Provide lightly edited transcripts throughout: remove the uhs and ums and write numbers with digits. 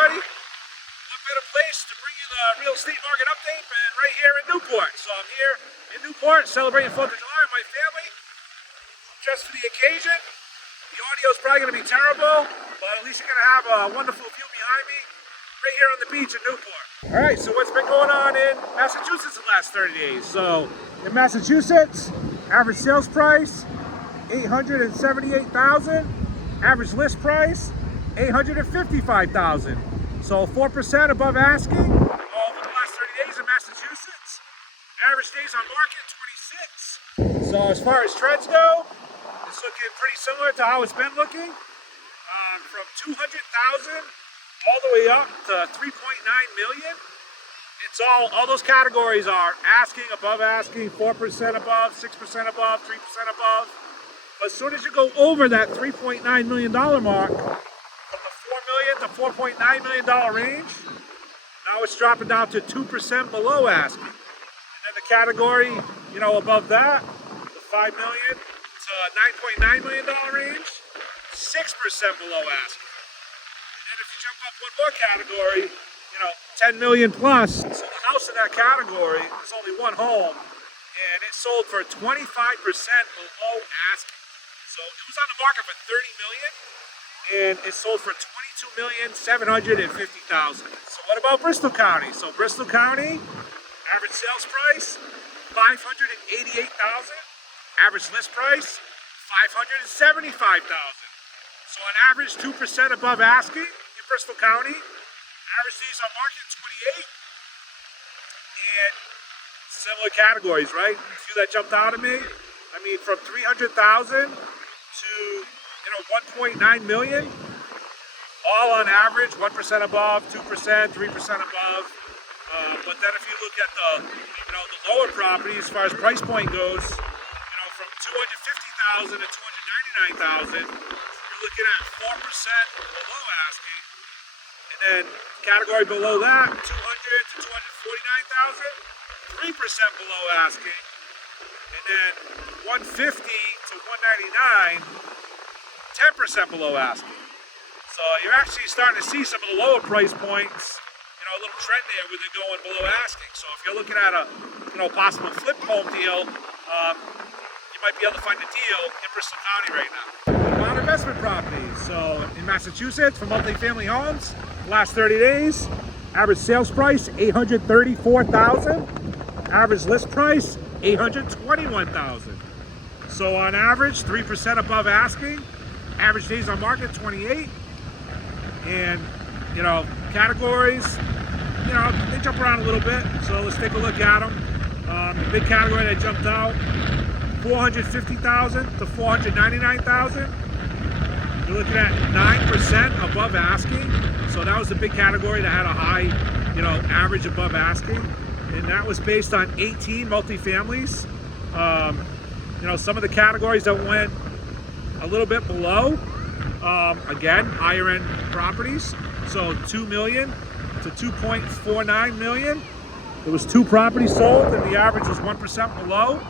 everybody. What better place to bring you the real estate market update than right here in Newport. So I'm here in Newport celebrating 4th of July with my family, just for the occasion. The audio is probably going to be terrible, but at least you're going to have a wonderful view behind me right here on the beach in Newport. All right, so what's been going on in Massachusetts the last 30 days? So in Massachusetts, average sales price, $878,000. Average list price, $855,000. So 4% above asking over the last 30 days in Massachusetts. Average days on market, 26. So as far as trends go, it's looking pretty similar to how it's been looking. From 200,000 all the way up to 3.9 million. It's all those categories are asking, above asking, 4% above, 6% above, 3% above. But as soon as you go over that $3.9 million mark, from the $4 million to $4.9 million range, now it's dropping down to 2% below asking. And then the category, above that, the $5 million to $9.9 million range, 6% below asking. And then if you jump up one more category, 10 million plus. So the house in that category is only one home, and it sold for 25% below asking. So it was on the market for 30 million, and it sold for 22,750,000. So what about Bristol County? So Bristol County, average sales price, 588,000. Average list price, 575,000. So on average, 2% above asking in Bristol County. Average days on market, 28. And similar categories, right? A few that jumped out at me. I mean, from 300,000 to 1.9 million, all on average, 1% above, 2%, 3% above. But then if you look at the lower property, as far as price point goes, from 250,000 to 299,000, you're looking at 4% below asking. And then category below that, 200 to 249,000, 3% below asking. And then 150 to 199, 10% below asking. So you're actually starting to see some of the lower price points, a little trend there where they're going below asking. So if you're looking at a possible flip home deal, you might be able to find a deal in Bristol County right now. A lot of investment properties. So in Massachusetts, for multifamily homes, last 30 days, average sales price, $834,000. Average list price, $821,000. So on average, 3% above asking. Average days on market, 28. And, categories, they jump around a little bit. So let's take a look at them. The big category that jumped out, 450,000 to 499,000. You're looking at 9% above asking. So that was the big category that had a high, average above asking. And that was based on 18 multifamilies. Some of the categories that went a little bit below, again, higher end properties. So 2 million to 2.49 million. There was 2 properties sold, and the average was 1% below.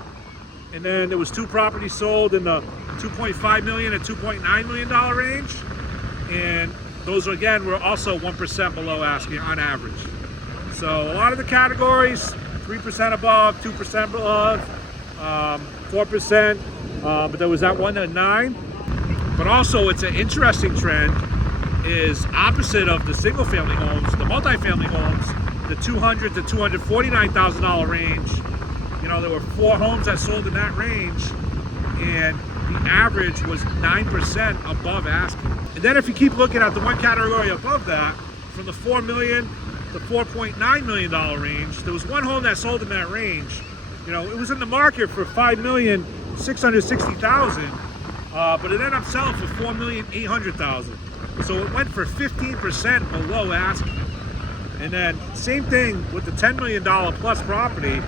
And then there was 2 properties sold in the 2.5 million and 2.9 million dollar range. And those again were also 1% below asking on average. So a lot of the categories, 3% above, 2% above, 4%, but there was that one at 9. But also it's an interesting trend is opposite of the single family homes, the multifamily homes, the $200,000 to $249,000 range. There were 4 homes that sold in that range, and the average was 9% above asking. And then if you keep looking at the one category above that, from the $4 million to $4.9 million range, there was one home that sold in that range. It was in the market for $5,660,000, but it ended up selling for $4,800,000. So it went for 15% below asking. And then same thing with the $10 million plus property.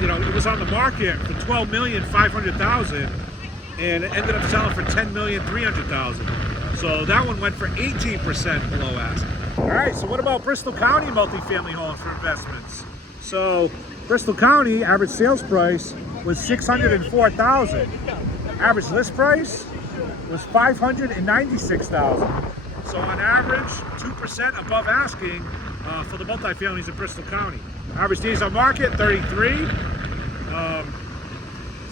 It was on the market for $12,500,000, and it ended up selling for $10,300,000. So that one went for 18% below asking. All right, so what about Bristol County multifamily homes for investments? So Bristol County average sales price was $604,000. Average list price was $596,000. So on average, average 2% above asking for the multifamilies in Bristol County. Average days on market, 33.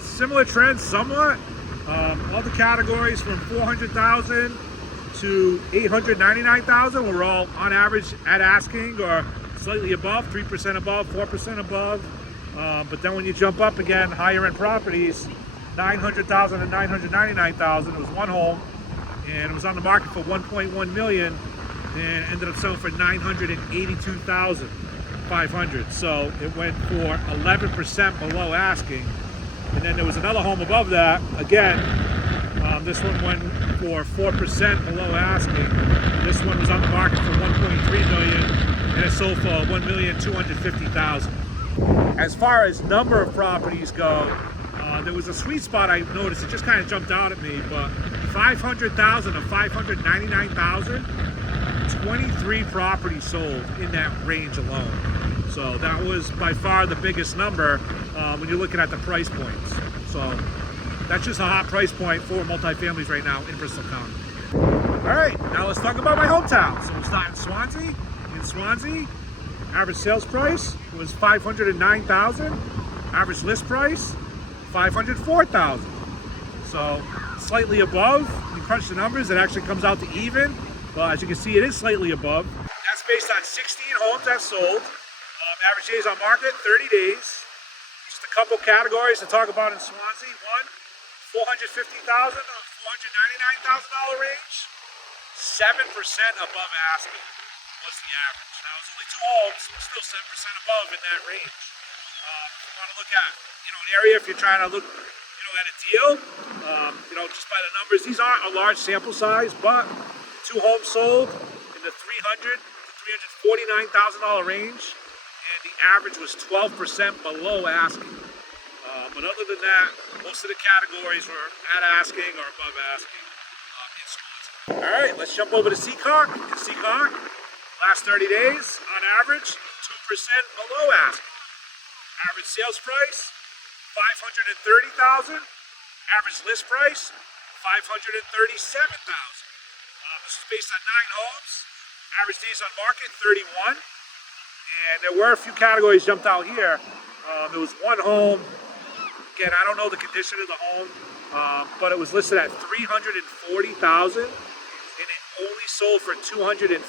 Similar trends somewhat. All the categories from 400,000 to 899,000 were all on average at asking or slightly above, 3% above, 4% above. But then when you jump up again, higher end properties, 900,000 and 999,000. It was one home, and it was on the market for 1.1 million, and ended up selling for 982,500. So it went for 11% below asking. And then there was another home above that. Again, this one went for 4% below asking. This one was on the market for 1.3 million, and it sold for 1,250,000. As far as number of properties go, there was a sweet spot I noticed. It just kind of jumped out at me, but 500,000 to 599,000, 23 properties sold in that range alone. So that was by far the biggest number when you're looking at the price points. So that's just a hot price point for multifamilies right now in Bristol County. All right, now let's talk about my hometown. So we'll start in Swansea. In Swansea, average sales price was 509,000. Average list price, 504,000. So slightly above. You crunch the numbers, it actually comes out to even. But as you can see, it is slightly above. That's based on 16 homes that sold. Average days on market, 30 days. Just a couple categories to talk about in Swansea. One, 450,000 to $499,000 range. 7% above asking was the average. Now it's only two homes, but still 7% above in that range. If you want to look at, an area, if you're trying to look, at a deal, just by the numbers, these aren't a large sample size, but two homes sold in the $300,000 to $349,000 range. And the average was 12% below asking. But other than that, most of the categories were at asking or above asking in Swansea. All right, let's jump over to Seekonk. In Seekonk, last 30 days, on average, 2% below asking. Average sales price, 530,000. Average list price, 537,000. This is based on 9 homes. Average days on market, 31. And there were a few categories jumped out here. There was one home. Again, I don't know the condition of the home, but it was listed at $340,000, and it only sold for $250,000.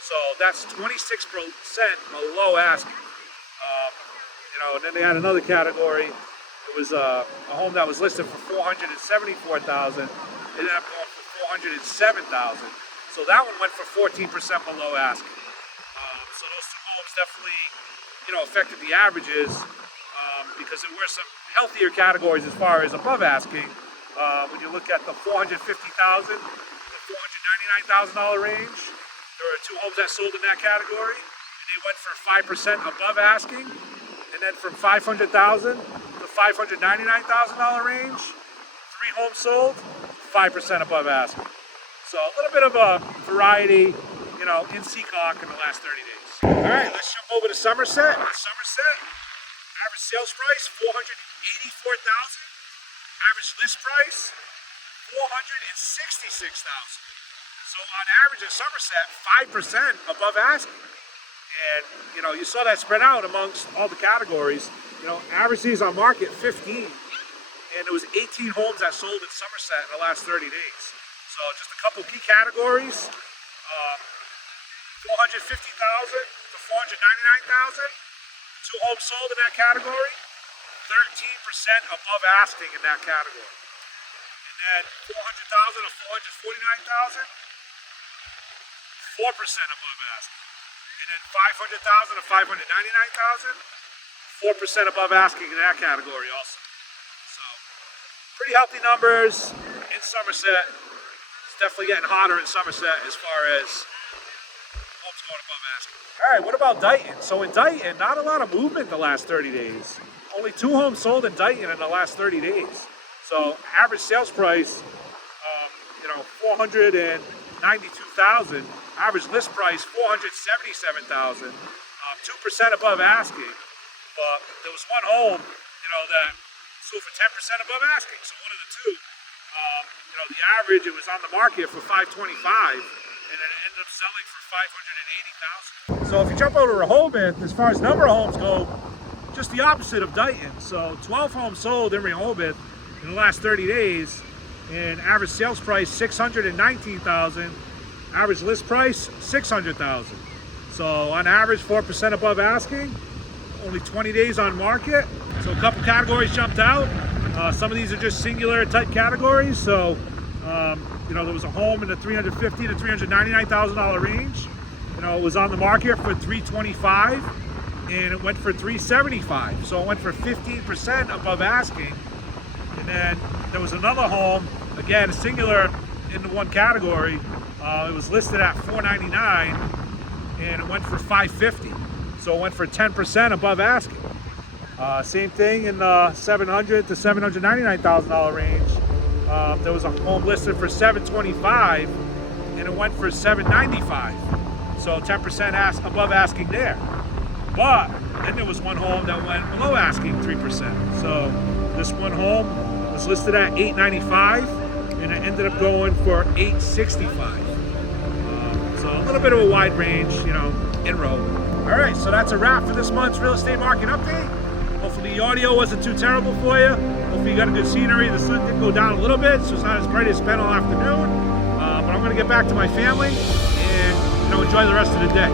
So that's 26% below asking. And then they had another category. It was a home that was listed for $474,000. It ended up going for $407,000. So that one went for 14% below asking. So those two homes definitely, affected the averages because there were some healthier categories as far as above asking. When you look at the $450,000 to $499,000 range, there were two homes that sold in that category, and they went for 5% above asking. And then from $500,000 to $599,000 range, 3 homes sold, 5% above asking. So a little bit of a variety, in Seekonk in the last 30 days. All right, let's jump over to Somerset. In Somerset, average sales price, $484,000. Average list price, $466,000. So on average in Somerset, 5% above asking. And, you saw that spread out amongst all the categories. Average days on market, 15. And there was 18 homes that sold in Somerset in the last 30 days. So just a couple key categories. 450,000 to 499,000. 2 homes sold in that category. 13% above asking in that category. And then 400,000 to 449,000. 4% above asking. And then 500,000 to 599,000. 4% above asking in that category also. So pretty healthy numbers in Somerset. It's definitely getting hotter in Somerset as far as homes going above asking. All right, what about Dighton? So in Dighton, not a lot of movement the last 30 days. Only 2 homes sold in Dighton in the last 30 days. So average sales price, $492,000. Average list price, $477,000. 2% above asking. But there was one home, that sold for 10% above asking. So one of the two The average, it was on the market for $525, and then it ended up selling for $580,000. So if you jump over to Rehoboth, as far as number of homes go, just the opposite of Dighton. So 12 homes sold in Rehoboth in the last 30 days, and average sales price $619,000, average list price $600,000. So on average, 4% above asking, only 20 days on market. So a couple categories jumped out. Some of these are just singular type categories. So there was a home in the $350,000 to $399,000 range. It was on the market for $325,000, and it went for $375,000. So it went for 15% above asking. And then there was another home, again, singular in the one category. It was listed at $499,000, and it went for $550,000. So it went for 10% above asking. Same thing in the $700,000 to $799,000 range. There was a home listed for $725,000, and it went for $795,000. So 10% above asking there. But then there was one home that went below asking 3%. So this one home was listed at $895,000, and it ended up going for $865,000. So a little bit of a wide range, in Rehoboth. All right, so that's a wrap for this month's real estate market update. Hopefully the audio wasn't too terrible for you. Hopefully you got a good scenery. The sun did go down a little bit, so it's not as bright as it's been all afternoon. But I'm gonna get back to my family and enjoy the rest of the day.